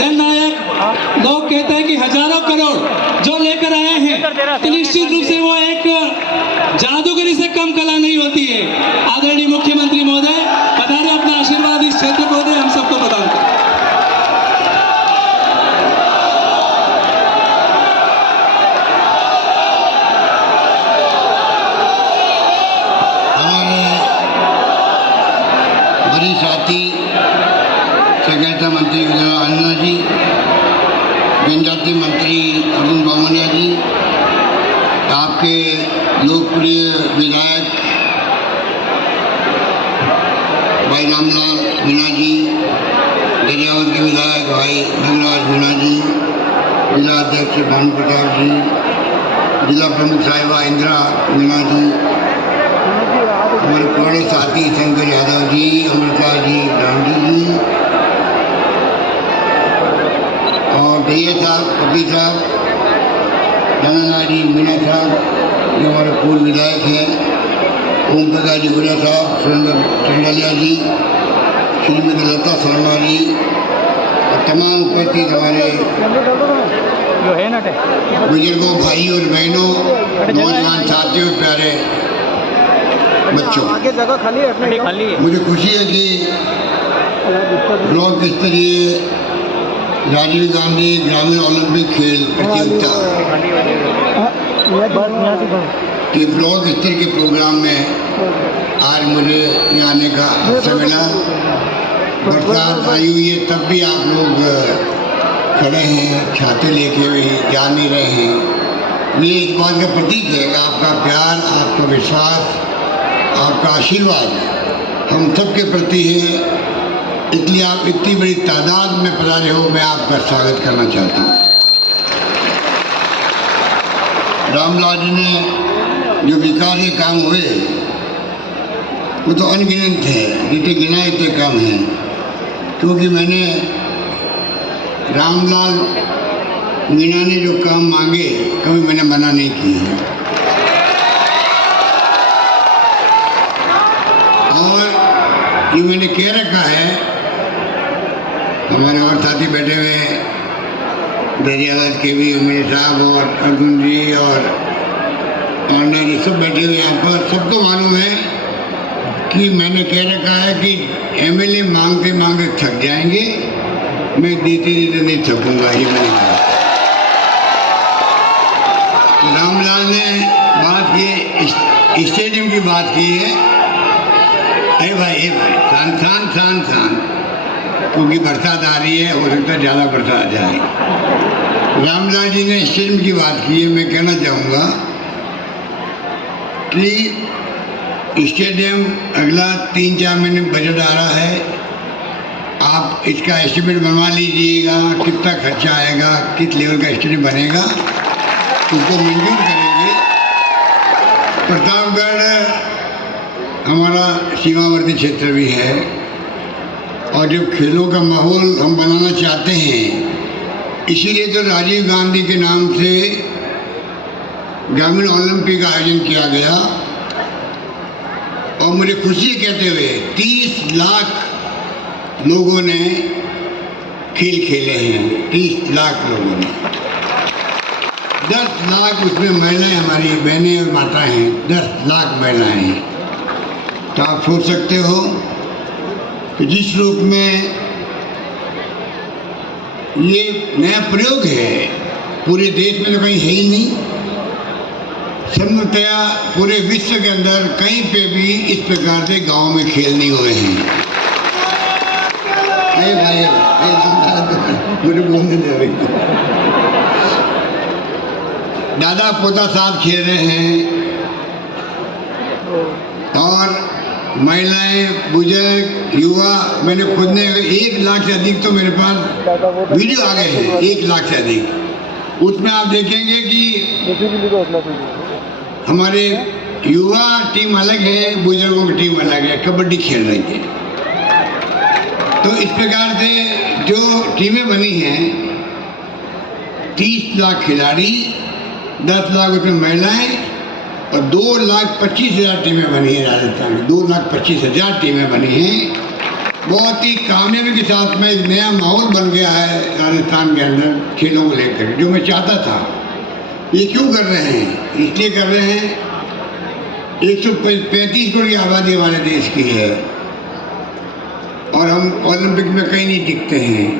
जननायक लोग कहते हैं कि हजारों करोड़ जो लेकर आए हैं तो निश्चित रूप से वो एक जादूगरी से कम कला नहीं होती है। आदरणीय मुख्यमंत्री महोदय पधारे, अपना आशीर्वाद इस क्षेत्र को दे, हम सबको प्रदान करें। हमारे साथी सहकारिता मंत्री अन्ना जी, जनजातीय मंत्री अरुण बामनिया जी, आपके लोकप्रिय विधायक भाई रामलाल मीणा जी, दरियावत के विधायक भाई भगराज मीणा जी, जिला अध्यक्ष भानु प्रताप जी, जिला प्रमुख साहिबा इंदिरा मीणा जी, हमारे पुराने साथी शंकर यादव जी, अमृता जी, डांडी जी और दैया साहब, कपी साहब, नाना जी, मीणा साहब जो हमारे पूर्व विधायक हैं, ओम प्रकाश जी गुड़िया साहब, सुरेंद्र चंडालिया जी, श्रीमती लता शर्मा जी और तमाम उपस्थित हमारे बुजुर्गों, भाई और बहनों, नौजवान साथियों, प्यारे बच्चों, आगे जगह खाली है। मुझे खुशी है कि ब्लॉक स्तरीय राजीव गांधी ग्रामीण ओलंपिक खेल प्रतियोगिता के ब्लॉक स्तर के प्रोग्राम में आज मुझे यहाँ आने का अवसर मिला। बरसात आई हुई है तब भी आप लोग खड़े हैं, छाते लेके भी जा नहीं रहे हैं। ये इस बात का प्रतीक है कि आपका प्यार, आपका विश्वास, आपका आशीर्वाद हम सबके प्रति है, इसलिए आप इतनी बड़ी तादाद में पधारे हो, मैं आपका स्वागत करना चाहता हूँ। रामलाल जी ने जो विकास के काम हुए वो तो अनगिनत है, जितने गिना इतने कम हैं, क्योंकि मैंने रामलाल मीणा ने जो काम मांगे कभी मैंने मना नहीं किया। और ये मैंने कह रखा है, हमारे और साथी बैठे हुए दरियावत के भी उमेश साहब और अर्जुन जी और पांडे जी सब बैठे हुए यहाँ पर, सबको मालूम है कि मैंने कह रखा है कि एमएलए मांगते मांगते थक जाएंगे, मैं देते देते नहीं थकूंगा, ये मैंने कहा। रामलाल ने बात की, स्टेडियम की बात की है। ए भाई शान शान शान शान, क्योंकि बरसात आ रही है, हो सकता है ज़्यादा बरसात आ जाए। रामलाल जी ने स्टेडियम की बात की है। मैं कहना चाहूँगा कि स्टेडियम अगला 3-4 महीने बजट आ रहा है, आप इसका एस्टिमेट बनवा लीजिएगा, कितना खर्चा आएगा, किस लेवल का स्टेडियम बनेगा, उसको मंजूर करेंगे। प्रतापगढ़ हमारा सीमावर्ती क्षेत्र भी है और जब खेलों का माहौल हम बनाना चाहते हैं, इसीलिए तो राजीव गांधी के नाम से ग्रामीण ओलंपिक का आयोजन किया गया। और मुझे खुशी कहते हुए 30 लाख लोगों ने खेल खेले हैं, 30 लाख लोगों ने, 10 लाख उसमें महिलाएं, हमारी बहनें और माताएं हैं, 10 लाख महिलाएं हैं। तो आप सोच सकते हो कि जिस रूप में ये नया प्रयोग है, पूरे देश में तो कहीं है ही नहीं, संभवतया पूरे विश्व के अंदर कहीं पे भी इस प्रकार से गांव में खेल नहीं हुए हैं। मुझे बोलने दे रही, दादा पोता साथ खेल रहे हैं और महिलाएं, बुजुर्ग, युवा, मैंने खुद ने 1 लाख से अधिक तो मेरे पास वीडियो आ गए हैं, 1 लाख से अधिक। उसमें आप देखेंगे कि हमारे युवा टीम अलग है, बुजुर्गों की टीम अलग है, कबड्डी खेल रही है। तो इस प्रकार से जो टीमें बनी हैं, 30 लाख खिलाड़ी, 10 लाख उसमें महिलाएं और 2,25,000 टीमें बनी हैं राजस्थान में, 2,25,000 टीमें बनी हैं। बहुत ही कामयाबी के साथ में एक नया माहौल बन गया है राजस्थान के अंदर खेलों को लेकर, जो मैं चाहता था। ये क्यों कर रहे हैं? इसलिए कर रहे हैं, 135 करोड़ की आबादी हमारे देश की है और हम ओलंपिक में कहीं नहीं टिकते हैं,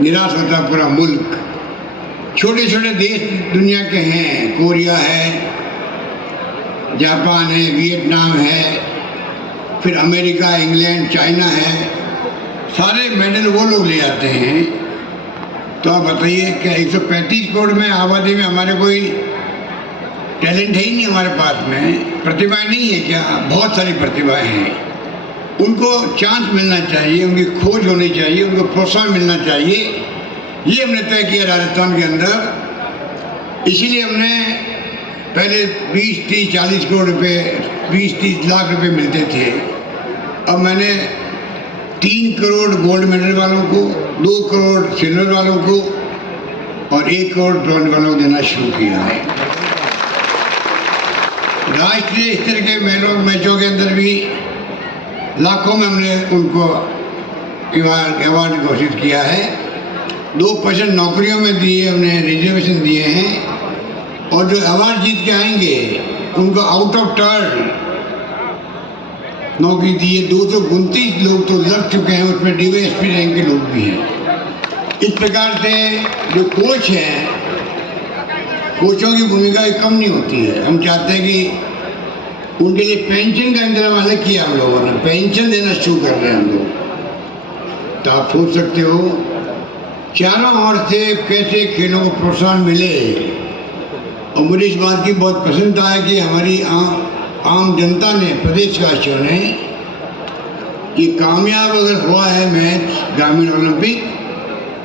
निराश होता पूरा मुल्क। छोटे छोटे देश दुनिया के हैं, कोरिया है, जापान है, वियतनाम है, फिर अमेरिका, इंग्लैंड, चाइना है, सारे मेडल वो लोग ले आते हैं। तो आप बताइए क्या 135 करोड़ में आबादी में हमारे कोई टैलेंट है ही नहीं हमारे पास में, प्रतिभाएं नहीं है क्या? बहुत सारी प्रतिभाएं हैं, उनको चांस मिलना चाहिए, उनकी खोज होनी चाहिए, उनको प्रोत्साहन मिलना चाहिए। ये हमने तय किया राजस्थान के अंदर। इसीलिए हमने पहले 20, 30, 40 करोड़ रुपये, 20-30 लाख रुपए मिलते थे। अब मैंने 3 करोड़ गोल्ड मेडल वालों को, 2 करोड़ सिल्वर वालों को और 1 करोड़ ब्रॉन्ज वालों को देना शुरू किया है। राष्ट्रीय स्तर के मैचों के अंदर भी लाखों में हमने उनको अवार्ड घोषित किया है। 2% नौकरियों में दिए, हमने रिजर्वेशन दिए हैं और जो अवार्ड जीत के आएंगे उनको आउट ऑफ टर्न नौकरी दी है। 229 लोग तो लग चुके हैं, उसमें DYSP रैंक के लोग भी हैं। इस प्रकार से जो कोच हैं, कोचों की भूमिका कम नहीं होती है। हम चाहते हैं कि उनके लिए पेंशन का इंतजाम अलग किया हम लोगों ने, पेंशन देना शुरू कर रहे हैं हम लोग। तो आप सोच सकते हो चारों ओर से कैसे खेलों को प्रोत्साहन मिले। और मुझे इस बात की बहुत पसंद आया कि हमारी आम जनता ने, प्रदेशवासियों ने, ये कामयाब अगर हुआ है मैच ग्रामीण ओलंपिक,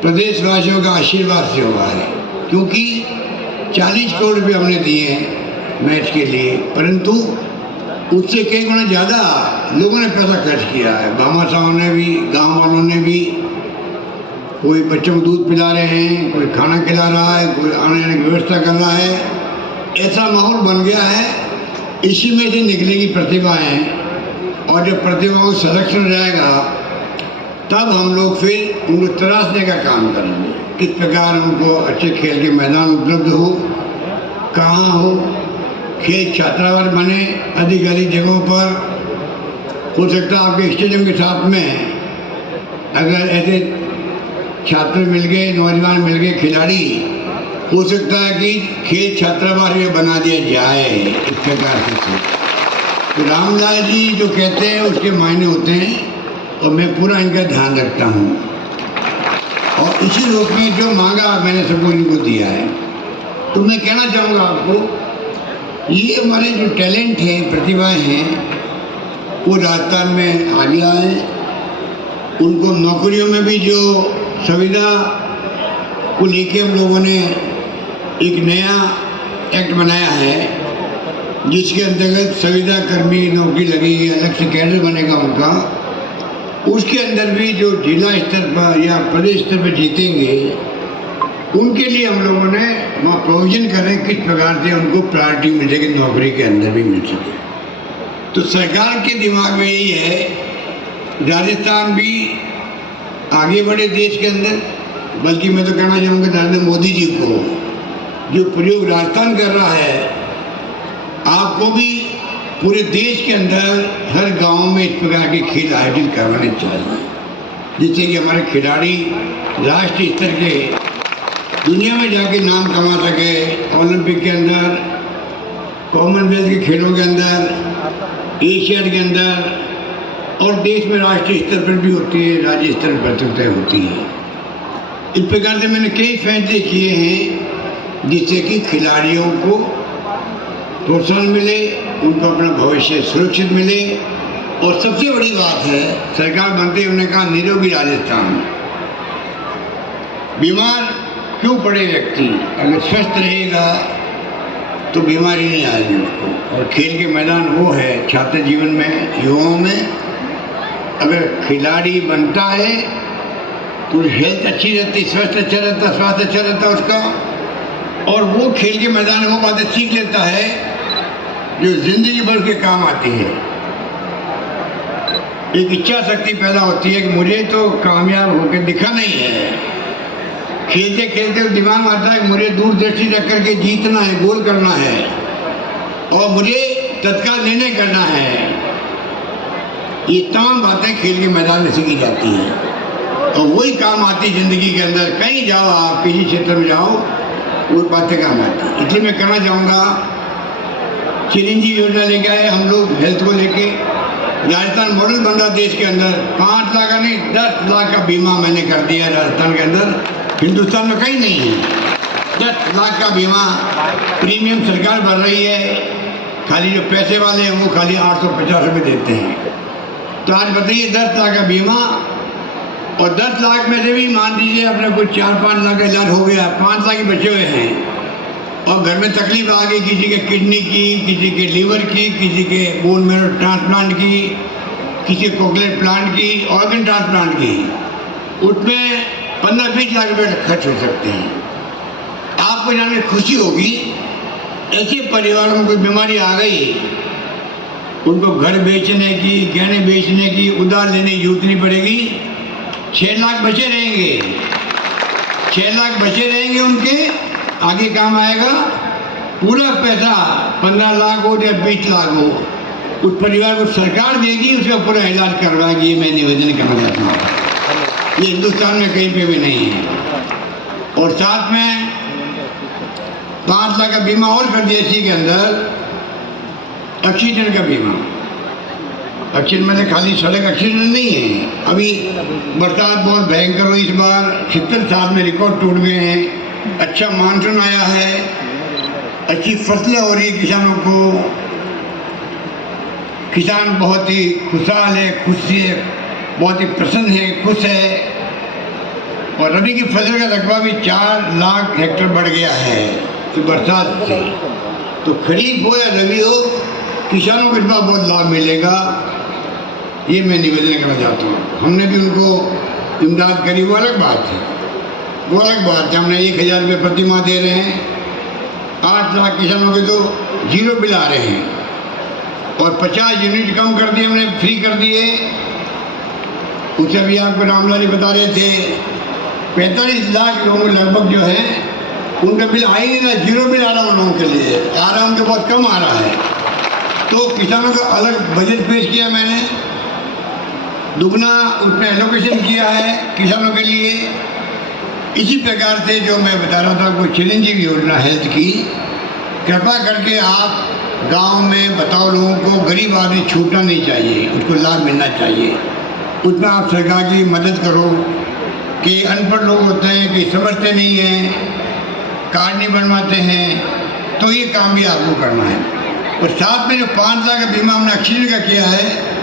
प्रदेशवासियों का आशीर्वाद से हुआ है। क्योंकि 40 करोड़ रुपये हमने दिए हैं मैच के लिए, परंतु उससे कई गुना ज़्यादा लोगों ने पैसा खर्च किया है। भामाशाहों ने भी, गांव वालों ने भी, कोई बच्चों को दूध पिला रहे हैं, कोई खाना खिला रहा है, कोई आने जाने की व्यवस्था कर रहा है। ऐसा माहौल बन गया है। इसी में से निकलेगी प्रतिभाएं, और जब प्रतिभाओं का संरक्षण हो जाएगा तब हम लोग फिर उनको तराशने का काम करेंगे। किस प्रकार उनको अच्छे खेल के मैदान उपलब्ध हो, कहाँ हो, खेल छात्रावास बने अधिक अधिक जगहों पर। हो सकता है आपके स्टेडियम के साथ में अगर ऐसे छात्र मिल गए, नौजवान मिल गए, खिलाड़ी, हो सकता है कि खेल छात्रावास में बना दिया जाए इस प्रकार से। तो रामलाल जी जो कहते हैं उसके मायने होते हैं और मैं पूरा इनका ध्यान रखता हूँ। और इसी रूप में जो मांगा मैंने सबको इनको दिया है। तो मैं कहना चाहूँगा आपको, ये हमारे जो टैलेंट हैं, प्रतिभाएं हैं, वो राजस्थान में आ गया है। उनको नौकरियों में भी जो सुविधा को लेके हम लोगों ने एक नया एक्ट बनाया है, जिसके अंतर्गत संविदा कर्मी नौकरी लगेगी, अलग से कैडर बनेगा उनका। उसके अंदर भी जो जिला स्तर पर या प्रदेश स्तर पर जीतेंगे, उनके लिए हम लोगों ने वहाँ प्रोविजन करें किस प्रकार से उनको प्रायोरिटी मिल सके, नौकरी के अंदर भी मिल सके। तो सरकार के दिमाग में यही है, राजस्थान भी आगे बढ़े देश के अंदर। बल्कि मैं तो कहना चाहूँगा नरेंद्र मोदी जी को, जो प्रयोग राजस्थान कर रहा है, आपको भी पूरे देश के अंदर हर गांव में इस प्रकार के खेल आयोजित करवाने चाहिए, जिससे कि हमारे खिलाड़ी राष्ट्रीय स्तर के दुनिया में जाके नाम कमा सके। ओलंपिक के अंदर, कॉमनवेल्थ के खेलों के अंदर, एशियाड के अंदर, और देश में राष्ट्रीय स्तर पर भी होती है, राज्य स्तर पर प्रतियोगिताएं होती है। इस प्रकार से मैंने कई फैसले किए हैं जिससे कि खिलाड़ियों को प्रोत्साहन मिले, उनको अपना भविष्य सुरक्षित मिले। और सबसे बड़ी बात है, सरकार बनते ही उन्होंने कहा निरोगी राजस्थान। बीमार क्यों पड़े व्यक्ति, अगर स्वस्थ रहेगा तो बीमारी नहीं आएगी उसको। और खेल के मैदान वो है छात्र जीवन में, युवाओं में, अगर खिलाड़ी बनता है तो हेल्थ अच्छी रहती, स्वस्थ अच्छा रहता, स्वास्थ्य अच्छा रहता उसका, और वो खेल के मैदान में वो बातें सीख लेता है जो जिंदगी भर के काम आती है। एक इच्छा शक्ति पैदा होती है कि मुझे तो कामयाब होकर दिखा नहीं है। खेलते खेलते दिमाग में आता है कि मुझे दूरदृष्टि रख करके जीतना है, गोल करना है और मुझे तत्काल निर्णय करना है। ये तमाम बातें खेल के मैदान में सीखी जाती हैं और वही काम आती ज़िंदगी के अंदर। कहीं जाओ, आप किसी क्षेत्र में जाओ, वो बातें काम आती। इसलिए मैं कहना चाहूँगा, चिरंजीवी योजना लेके आए हम लोग हेल्थ को लेके। राजस्थान मॉडल बन रहा देश के अंदर। 5 लाख का नहीं, 10 लाख का बीमा मैंने कर दिया राजस्थान के अंदर। हिंदुस्तान में कहीं नहीं है। 10 लाख का बीमा प्रीमियम सरकार भर रही है। खाली जो पैसे वाले हैं वो खाली 850 रुपये देते हैं। तो आज बताइए 10 लाख का बीमा, और 10 लाख में से भी मान लीजिए अपने कुछ 4-5 लाख का इलाज हो गया, 5 लाख ही बचे हुए हैं और घर में तकलीफ आ गई, किसी के किडनी की, किसी के लीवर की, किसी के बोन मैरो ट्रांसप्लांट की, किसी कोक्लियर प्लांट की, ऑर्गन ट्रांसप्लांट की, उसमें 15-20 लाख रुपये खर्च हो सकते हैं। आपको जानकर खुशी होगी, ऐसे परिवारों में कोई बीमारी आ गई, उनको घर बेचने की, गहने बेचने की, उधार लेने की जरूरत नहीं पड़ेगी। 6 लाख बचे रहेंगे, 6 लाख बचे रहेंगे, उनके आगे काम आएगा। पूरा पैसा 15 लाख हो या 20 लाख हो, उस परिवार को सरकार देगी, उसका पूरा इलाज करवाएगी। ये मैं निवेदन करना चाहता हूँ। ये हिंदुस्तान में कहीं पे भी नहीं है। और साथ में 5 लाख का बीमा और कर दिया इसी के अंदर, ऑक्सीजन का बीमा। ऑक्सीजन में खाली सड़क ऑक्सीजन नहीं है। अभी बरसात बहुत भयंकर हुई इस बार, 76 साल में रिकॉर्ड टूट गए हैं। अच्छा मानसून आया है, अच्छी फसलें हो रही है किसानों को। किसान बहुत ही खुशहाल है, खुश है, बहुत ही प्रसन्न है, खुश है। और रबी की फसल का रकबा भी 4 लाख हेक्टेयर बढ़ गया है तो बरसात से। तो खरीफ हो या रबी हो, किसानों को इस बार बहुत लाभ मिलेगा। ये मैं निवेदन करना चाहता हूँ। हमने भी उनको इमदाद करी, वो अलग बात है, वो अलग बात है। हमने 1000 रुपये प्रति माह दे रहे हैं। 8 लाख किसानों के तो 0 बिल आ रहे हैं और 50 यूनिट कम कर दिए, हमने फ्री कर दिए। उसे भी आपको रामलाल जी बता रहे थे, 45 लाख लोगों लगभग जो है उनका बिल आ ही नहीं रहा, 0 बिल आ रहा उन लोगों के लिए, आ रहा उनके बहुत कम आ रहा है। तो किसानों का अलग बजट पेश किया मैंने, दुगना उसमें एलोकेशन किया है किसानों के लिए। इसी प्रकार से जो मैं बता रहा था कोई चिरंजीवी योजना हेल्थ की, कृपा करके आप गांव में बताओ लोगों को, गरीब आदमी छूटना नहीं चाहिए, उसको लाभ मिलना चाहिए। उसमें आप सरकार की मदद करो कि अनपढ़ लोग होते हैं कि समझते नहीं हैं, कार्ड नहीं बनवाते हैं, तो ये काम भी आपको करना है। और साथ में जो 5 लाख का बीमा हमने ऑक्सीजन का किया है,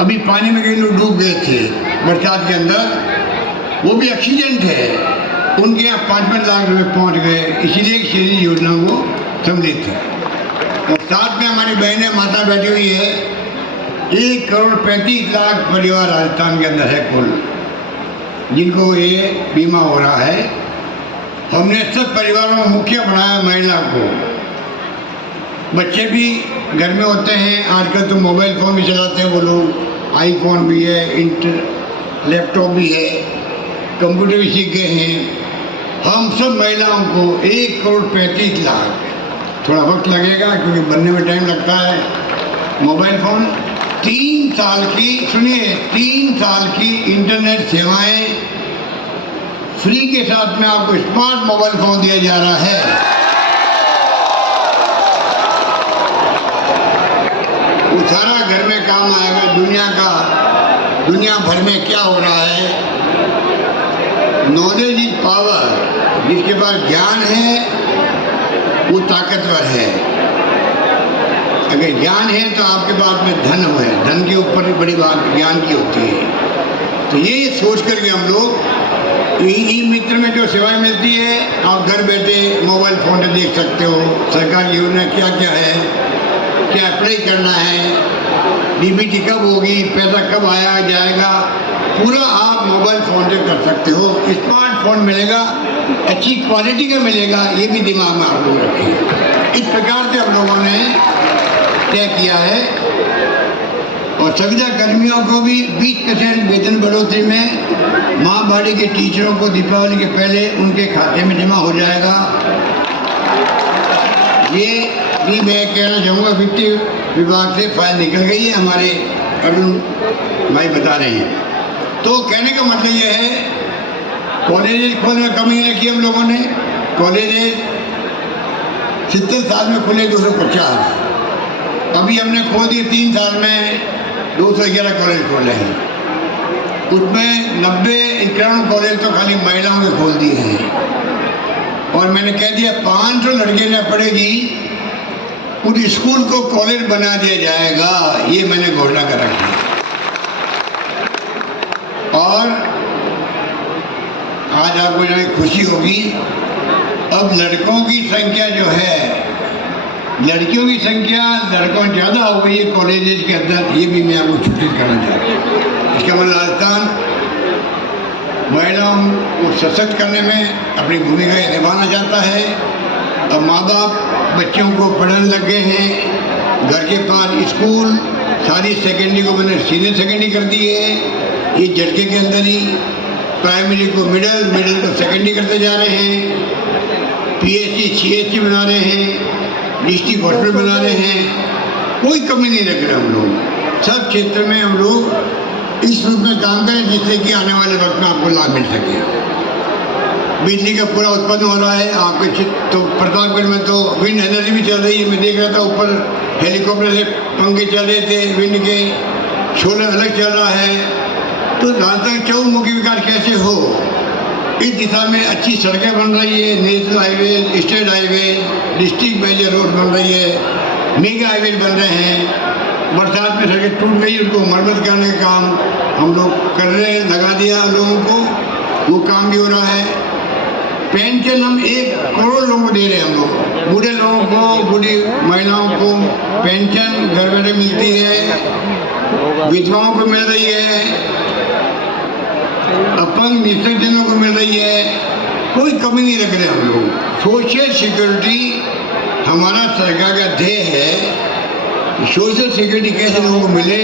अभी पानी में कई लोग डूब गए थे बरसात के अंदर, वो भी ऑक्सीजन थे, उनके यहाँ 5-5 लाख रुपये पहुँच गए। इसीलिए चिरंजीवी योजना को सम्मिलित है। और साथ में हमारी बहनें माता बैठी हुई है, 1 करोड़ 35 लाख परिवार राजस्थान के अंदर है कुल, जिनको ये बीमा हो रहा है। हमने सब परिवारों में मुखिया बनाया महिला को। बच्चे भी घर में होते हैं, आजकल तो मोबाइल फ़ोन भी चलाते हैं वो लोग, आईफोन भी है, लैपटॉप भी है, कंप्यूटर भी सीख गए हैं। हम सब महिलाओं को 1 करोड़ 35 लाख, थोड़ा वक्त लगेगा क्योंकि बनने में टाइम लगता है, मोबाइल फ़ोन 3 साल की, सुनिए 3 साल की इंटरनेट सेवाएं फ्री के साथ में आपको स्मार्ट मोबाइल फ़ोन दिया जा रहा है। वो सारा घर में काम आएगा। दुनिया भर में क्या हो रहा है, नॉलेज इज पावर। जिसके पास ज्ञान है वो ताकतवर है। अगर ज्ञान है तो आपके पास में धन है, धन के ऊपर भी बड़ी बात ज्ञान की होती है। तो ये सोच करके हम लोग ई मित्र में जो सेवाएं मिलती है, आप घर बैठे मोबाइल फ़ोन से देख सकते हो सरकार की योजना क्या क्या है, क्या अप्लाई करना है, डीबीटी कब होगी, पैसा कब आया जाएगा, पूरा आप मोबाइल फ़ोन से कर सकते हो। स्मार्टफोन मिलेगा, अच्छी क्वालिटी का मिलेगा, ये भी दिमाग में आप लोग रखें। इस प्रकार से हम लोगों ने तय किया है और संविदा कर्मियों को भी 20% वेतन बढ़ोतरी में माँ बाड़ी के टीचरों को दीपावली के पहले उनके खाते में जमा हो जाएगा। ये भी मैं कहना चाहूँगा, वित्त विभाग से फाइल निकल गई है, हमारे अरुण भाई बता रहे हैं। तो कहने का मतलब ये है, कॉलेज खोलने में कमी नहीं की हम लोगों ने। कॉलेज 70 साल में खुले 250, अभी हमने खोल दिए 3 साल में 211 कॉलेज खोले हैं। उसमें 91 कॉलेज तो खाली महिलाओं के खोल दिए हैं। और मैंने कह दिया 500 लड़के न पड़ेगी, उस स्कूल को कॉलेज बना दिया जाएगा, ये मैंने घोषणा कर रखी। और आज आपको जो खुशी होगी, अब लड़कों की संख्या जो है, लड़कियों की संख्या लड़कों ज़्यादा हो गई है कॉलेजेस के अंदर, ये भी मैं आपको सूचित करना चाहता हूँ। इसका मतलब राजस्थान महिलाओं को सशक्त करने में अपनी भूमिका निभाना चाहता है। अब माँ बाप बच्चों को पढ़ने लग गए हैं, घर के पास स्कूल, सारी सेकेंडरी को मैंने सीनियर सेकेंडरी कर दी है, ये झटके के अंदर ही। प्राइमरी को मिडिल, मिडिल को सेकेंडरी करते जा रहे हैं, PHC CHC बना रहे हैं, डिस्ट्रिक्ट हॉस्पिटल बना रहे हैं, कोई कमी नहीं रख रहे हम लोग। सब क्षेत्र में हम लोग इस रूप में काम करें जिससे कि आने वाले वक्त में आपको लाभ मिल सके। बिजली का पूरा उत्पन्न हो रहा है आपके तो प्रतापगढ़ में तो विंड एनर्जी भी चल रही है। मैं देख रहा था ऊपर हेलीकॉप्टर से पंखे चल रहे थे विंड के, सोलर अलग चल रहा है। तो राजस्थान चहुमुखी विकास कैसे हो, इस दिशा में अच्छी सड़कें बन रही है, national highway, state highway, district major road बन रही है, मेगा हाईवे बन रहे हैं। बरसात में सड़कें टूट गई, उनको मरम्मत करने का काम हम लोग कर रहे हैं, लगा दिया लोगों को, वो काम भी हो रहा है। पेंशन हम 1 करोड़ लोगों को दे रहे हैं। हम लोग बूढ़े लोगों को, बूढ़ी महिलाओं को पेंशन घर बैठे मिलती है, विधवाओं को मिल रही है, अपंग निश्चितजनों को मिल रही है, कोई कमी नहीं रख रहे हम लोग। सोशल सिक्योरिटी हमारा सरकार का ध्येय है। सोशल सिक्योरिटी कैसे लोगों को मिले,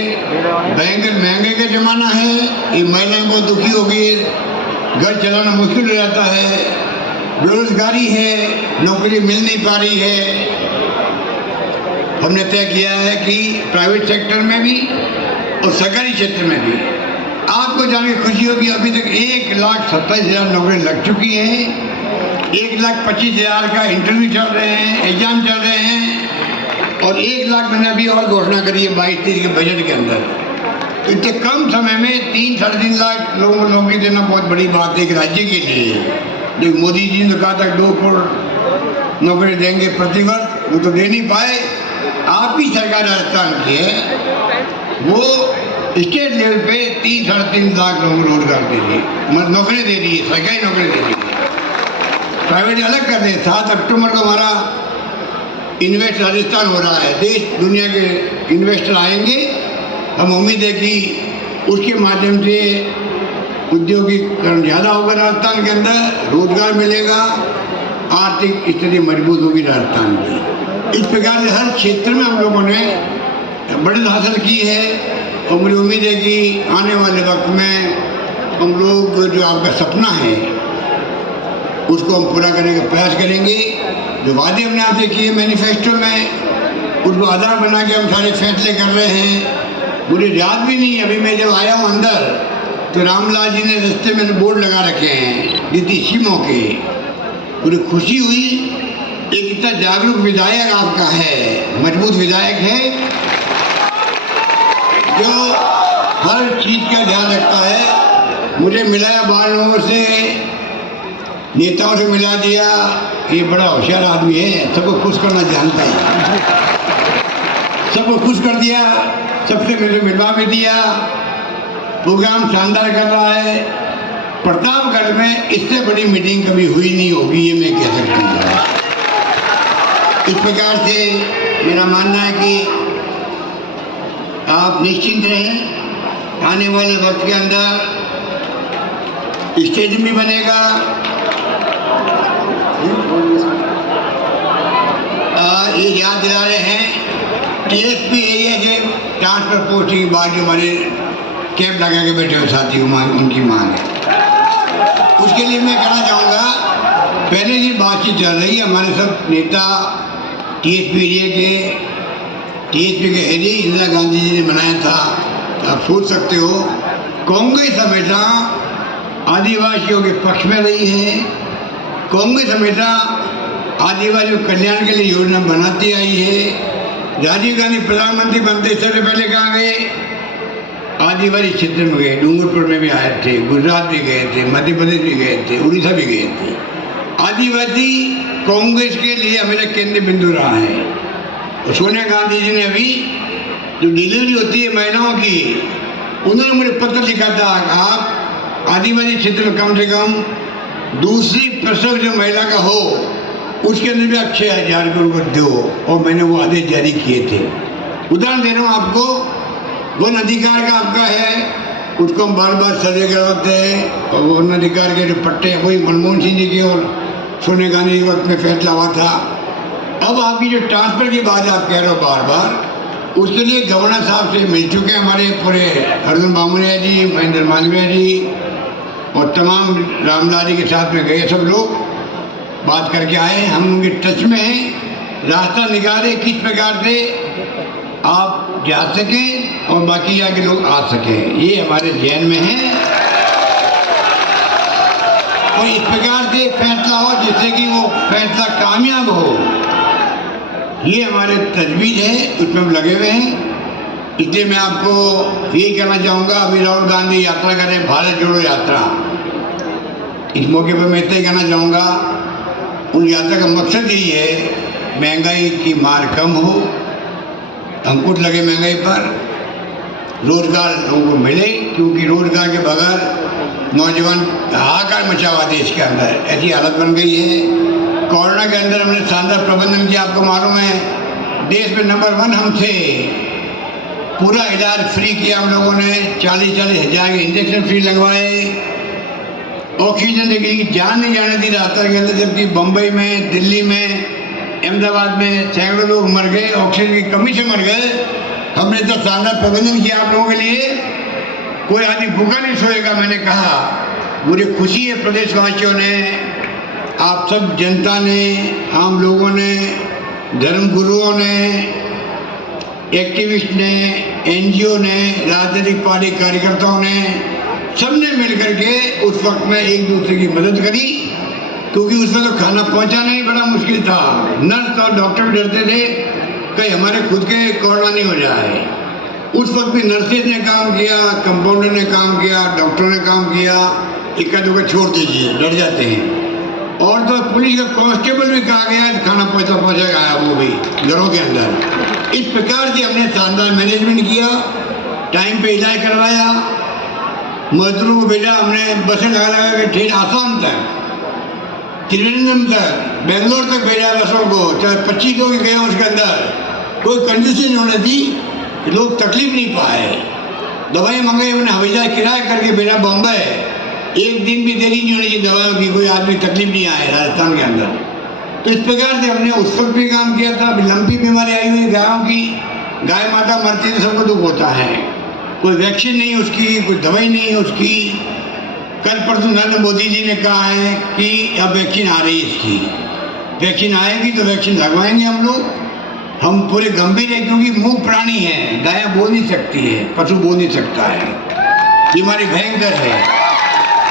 बैंक महंगे का जमाना है, ये महिलाएं बहुत दुखी हो गई है, घर चलाना मुश्किल हो जाता है, बेरोजगारी है, नौकरी मिल नहीं पा रही है। हमने तय किया है कि प्राइवेट सेक्टर में भी और सरकारी क्षेत्र में भी आपको जान के खुशी होगी, अभी तक 1,27,000 नौकरी लग चुकी है। 1,25,000 का इंटरव्यू चल रहे हैं, एग्जाम चल रहे हैं, और 1 लाख मैंने अभी और घोषणा करी है 22-23 के बजट के अंदर। इतने कम समय में 3-3.5 लाख लोगों को नौकरी देना बहुत बड़ी बात है एक राज्य के लिए। जो मोदी जी ने कहा था 2 करोड़ नौकरी देंगे प्रतिवर्ष, वो तो दे नहीं पाए। आपकी सरकार राजस्थान की है, वो स्टेट लेवल पे 3-3.5 लाख लोगों को रोजगार दे रही है, नौकरी दे रही है, सरकारी नौकरी दे रही है। प्राइवेट अलग कर रहे हैं। 7 अक्टूबर को हमारा इन्वेस्ट राजस्थान हो रहा है, देश दुनिया के इन्वेस्टर आएंगे। हम उम्मीद है कि उसके माध्यम से उद्योगीकरण ज़्यादा होगा राजस्थान के अंदर, रोजगार मिलेगा, आर्थिक स्थिति मजबूत होगी राजस्थान की। इस प्रकार से हर क्षेत्र में हम लोगों ने बढ़त हासिल की है, और मुझे उम्मीद है कि आने वाले वक्त में हम लोग जो आपका सपना है उसको हम पूरा करने का प्रयास करेंगे। जो वादे हमने आपसे किए मैनिफेस्टो में, उसको आधार बना के हम सारे फैसले कर रहे हैं। मुझे याद भी नहीं, अभी मैं जब आया हूँ अंदर तो रामलाल जी ने रास्ते में बोर्ड लगा रखे हैं नीति सीमों के। मुझे खुशी हुई, एक इतना जागरूक विधायक आपका है, मजबूत विधायक है, जो हर चीज का ध्यान रखता है। मुझे मिलाया बाहर लोगों से, नेताओं से मिला दिया, ये बड़ा होशियार आदमी है, सबको खुश करना जानता है, सबको खुश कर दिया, सबसे मुझे मिलवा भी दिया। प्रोग्राम शानदार कर रहा है। प्रतापगढ़ में इससे बड़ी मीटिंग कभी हुई नहीं होगी, ये मैं कह सकता हूँ। इस प्रकार से मेरा मानना है कि आप निश्चिंत रहें, आने वाले वक्त के अंदर स्टेडियम भी बनेगा, ये याद दिला रहे हैं टीएसपी एरिया से ट्रांसफर पोस्टिंग के बाद जो हमारे कैंप लगा के बैठे हुए साथी उनकी मांग है। उसके लिए मैं कहना चाहूँगा, पहले से बातचीत चल रही है। हमारे सब नेता टीएसपी एरिया के टीएसपी के हेड इंदिरा गांधी जी ने बनाया था। तो आप सोच सकते हो, कांग्रेस हमेशा आदिवासियों के पक्ष में रही है। कांग्रेस हमेशा आदिवासियों कल्याण के लिए योजना बनाती आई है। राजीव गांधी प्रधानमंत्री बनते इससे पहले कहाँ गए? आदिवासी क्षेत्र में गए, डूंगरपुर में भी आए थे, गुजरात भी गए थे, मध्य प्रदेश भी गए थे, उड़ीसा भी गए थे। आदिवासी कांग्रेस के लिए हमेशा केंद्र बिंदु रहा है। और सोनिया गांधी जी ने अभी जो डिलीवरी होती है महिलाओं की, उन्होंने मुझे पत्र लिखा था, आप आदिवासी क्षेत्र में कम से कम दूसरी प्रसव जो महिला का हो उसके अंदर भी आप 6,000 रुपये उनको दो। और मैंने वो आदेश जारी किए थे। उदाहरण दे रहा हूँ आपको, वन अधिकार का आपका है, उसको हम बार बार सर्वे करवाते हैं। और वन अधिकार के जो पट्टे वही मनमोहन सिंह जी के और सोनिया गांधी के वक्त में फैसला हुआ था। अब आपकी जो ट्रांसफर की बात आप कह रहे हो बार बार, उसके लिए गवर्नर साहब से मिल चुके हैं हमारे पूरे अर्जुन बामुनिया जी, महेंद्र मालवीय जी और तमाम रामलाल जी के साथ में गए, सब लोग बात करके आए। हम उनके टच में हैं, रास्ता निकाले किस प्रकार से आप जा सकें और बाकी यहाँ के लोग आ सकें, ये हमारे जहन में है। और इस प्रकार से फैसला हो जिससे कि वो फैसला कामयाब हो, ये हमारे तजवीज़ है, उसमें हम लगे हुए हैं। इसलिए मैं आपको यही कहना चाहूँगा, अभी राहुल गांधी यात्रा कर रहे हैं, भारत जोड़ो यात्रा। इस मौके पर मैं इतना ही कहना चाहूँगा, उन यात्रा का मकसद यही है महंगाई की मार कम हो, अंकुश लगे महंगाई पर, रोजगार लोगों को मिले, क्योंकि रोजगार के बगैर नौजवान हाहाकार मचा हुआ देश के अंदर, ऐसी हालत बन गई है। कोरोना के अंदर हमने शानदार प्रबंधन किया, आपको मालूम है देश में नंबर 1 हम थे। पूरा इलाज फ्री किया हम लोगों ने, 40-40 हज़ार के इंजेक्शन फ्री लगवाए। ऑक्सीजन लेकिन की जान नहीं जाने दी रास्ता के अंदर, जबकि बम्बई में, दिल्ली में, अहमदाबाद में सैकड़ों लोग मर गए, ऑक्सीजन की कमी से मर गए। हमने तो शानदार प्रबंधन किया आप लोगों के लिए, कोई आदमी भूखा नहीं सोएगा। मैंने कहा मुझे खुशी है प्रदेशवासियों ने, आप सब जनता ने, आम लोगों ने, धर्म गुरुओं ने, एक्टिविस्ट ने, एनजीओ ने, राजनीतिक पार्टी कार्यकर्ताओं ने, सबने मिलकर के उस वक्त में एक दूसरे की मदद करी, क्योंकि उसमें तो खाना पहुंचाना ही बड़ा मुश्किल था। नर्स और डॉक्टर भी डरते थे कहीं हमारे खुद के कोरोना नहीं हो जाए। उस वक्त भी नर्सेज ने काम किया, कंपाउंडर ने काम किया, डॉक्टरों ने काम किया, इक्का दुक्का छोड़ दीजिए, डर जाते हैं। और तो पुलिस का कांस्टेबल भी कहा गया खाना पहुंचा गया, वो भी घरों के अंदर। इस प्रकार से हमने शानदार मैनेजमेंट किया, टाइम पे इलाज करवाया, मजदूरों को भेजा हमने, बसें लगा के ठेल आसाम तक, त्रिवेंद्रम तक, बेंगलोर तक भेजा बसों को, चाहे 25 लोग गए उसके अंदर, कोई कंडीशन होने दी, लोग तकलीफ नहीं पाए। दवाई मंगाई हमने, हवाई जहाज किराया करके भेजा बॉम्बे, एक दिन भी देरी नहीं होनी चाहिए दवाओं की, कोई आदमी तकलीफ नहीं आए राजस्थान के अंदर। तो इस प्रकार से हमने उस वक्त भी काम किया था। अभी लंपी बीमारी आई हुई गायों की, गाय माता मरती है, सबको दुख होता है, कोई वैक्सीन नहीं उसकी, कोई दवाई नहीं उसकी। कल परसों नरेंद्र मोदी जी ने कहा है कि अब वैक्सीन आ रही है, इसकी वैक्सीन आएगी तो वैक्सीन लगवाएंगे हम लोग। हम पूरे गंभीर है, क्योंकि मूक प्राणी है, गाय बोल नहीं सकती है, पशु बोल नहीं सकता है, बीमारी भयंकर है,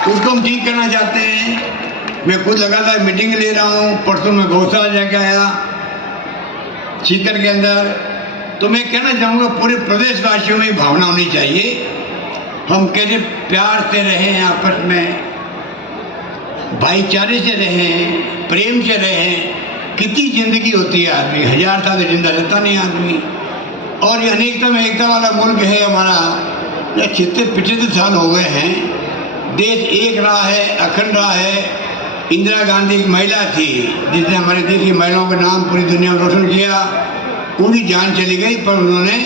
उसको हम ठीक करना चाहते हैं। मैं खुद लगातार मीटिंग ले रहा हूँ, परसों मैं गौशाला जाके आया सीकर के अंदर। तो मैं कहना चाहूँगा पूरे प्रदेशवासियों में भावना होनी चाहिए, हम कैसे प्यार से रहें, आपस में भाईचारे से रहें, प्रेम से रहें। कितनी जिंदगी होती है, आदमी 1000 साल जिंदा रहता नहीं आदमी। और ये अनेकता में एकता वाला मुल्क है हमारा, या 75 साल हो गए हैं, देश एक रहा है, अखंड रहा है। इंदिरा गांधी एक महिला थी जिसने हमारे देश की महिलाओं का नाम पूरी दुनिया में रोशन किया। उनकी जान चली गई, पर उन्होंने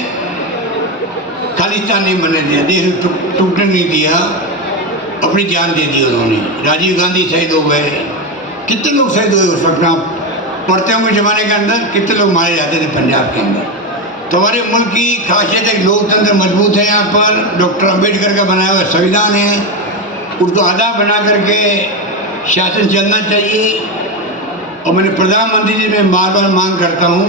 खालिस्तान नहीं बनने दिया, देश टूटने नहीं दिया, अपनी जान दे दी उन्होंने। राजीव गांधी शहीद हो गए, कितने लोग शहीद हुए उस वक्त, आप पढ़ते होंगे जमाने के अंदर, कितने लोग मारे जाते थे पंजाब के अंदर। तो हमारे मुल्क की खासियत है, लोकतंत्र मजबूत है। यहाँ पर डॉक्टर अंबेडकर का बनाया हुआ संविधान है, उसको आधार बना करके शासन चलना चाहिए। और मैंने प्रधानमंत्री जी में बार बार मांग करता हूँ,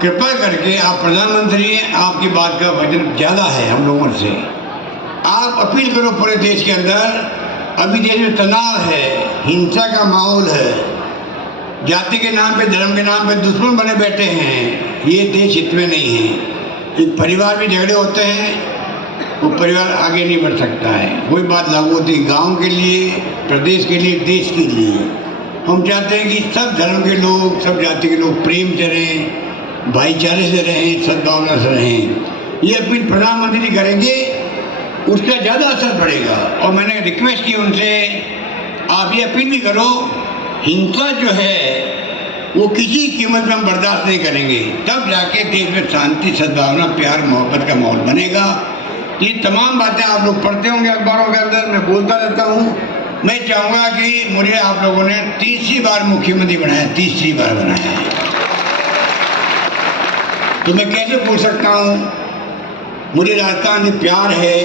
कृपा करके आप प्रधानमंत्री हैं, आपकी बात का वजन ज़्यादा है हम लोगों से। आप अपील करो पूरे देश के अंदर। अभी देश में तनाव है, हिंसा का माहौल है, जाति के नाम पे, धर्म के नाम पे दुश्मन बने बैठे हैं। ये देश हित में नहीं है। एक परिवार में झगड़े होते हैं, वो परिवार आगे नहीं बढ़ सकता है। वही बात लागू होती है गाँव के लिए, प्रदेश के लिए, देश के लिए। हम चाहते हैं कि सब धर्म के लोग, सब जाति के लोग प्रेम से रहें, भाईचारे से रहें, सद्भावना से रहें। ये अपील प्रधानमंत्री जी करेंगे, उसका ज़्यादा असर पड़ेगा। और मैंने रिक्वेस्ट की उनसे, आप ये अपील भी करो, हिंसा जो है वो किसी कीमत में हम बर्दाश्त नहीं करेंगे। तब जाके देश में शांति, सद्भावना, प्यार, मोहब्बत का माहौल बनेगा। ये तमाम बातें आप लोग पढ़ते होंगे अखबारों के अंदर, मैं बोलता रहता हूँ। मैं चाहूँगा कि मुझे आप लोगों ने तीसरी बार मुख्यमंत्री बनाया, तीसरी बार बनाया है, तो मैं कैसे पूछ सकता हूँ? मुझे राजस्थान से प्यार है,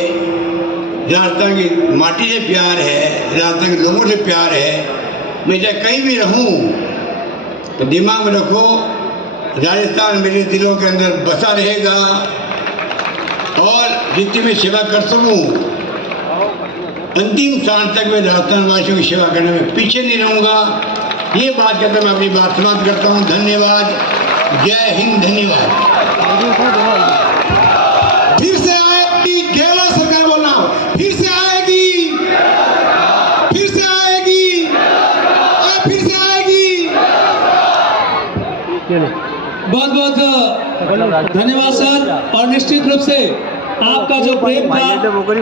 राजस्थान की माटी से प्यार है, राजस्थान के लोगों से प्यार है। मैं चाहे कहीं भी रहूँ तो दिमाग में रखो, राजस्थान मेरे दिलों के अंदर बसा रहेगा। और जितनी मैं सेवा कर सकूँ, अंतिम सांस तक मैं राजस्थान वासियों की सेवा करने में पीछे नहीं रहूँगा। ये बात कहकर मैं अपनी बात समाप्त करता हूँ। धन्यवाद। जय हिंद। धन्यवाद। फिर से आएगी गहलोत सरकार, बोलना फिर से आएगी, फिर से आएगी, फिर से आएगी। बहुत बहुत धन्यवाद सर। और निश्चित रूप से आपका जो प्रेम था